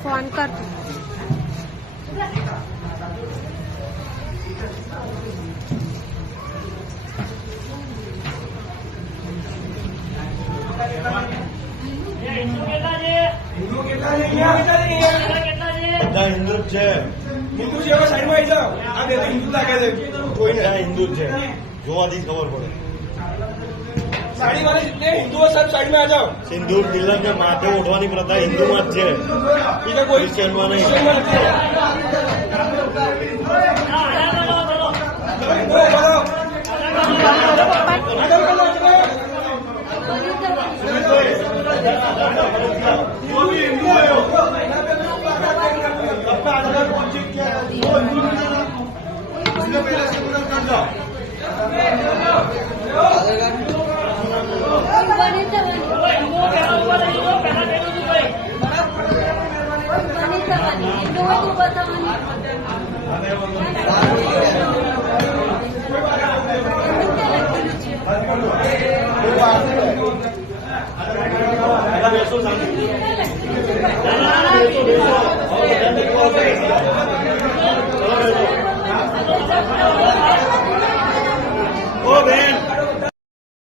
phone कर हिंदू છે હિન્દુ છે સાઈડમાં આવી જાઓ આ બે હિન્દુ લાગે છે કોઈ ને હિન્દુ છે જોવાથી ખબર પડે સાડી વાળા जितने हिंदू है सब साइड में आ जाओ सिंदूर तिलक के माथे उठवानी प्रथा हिंदू में જ છે બીજા કોઈ ક્રિશ્ચિયન માં નહીં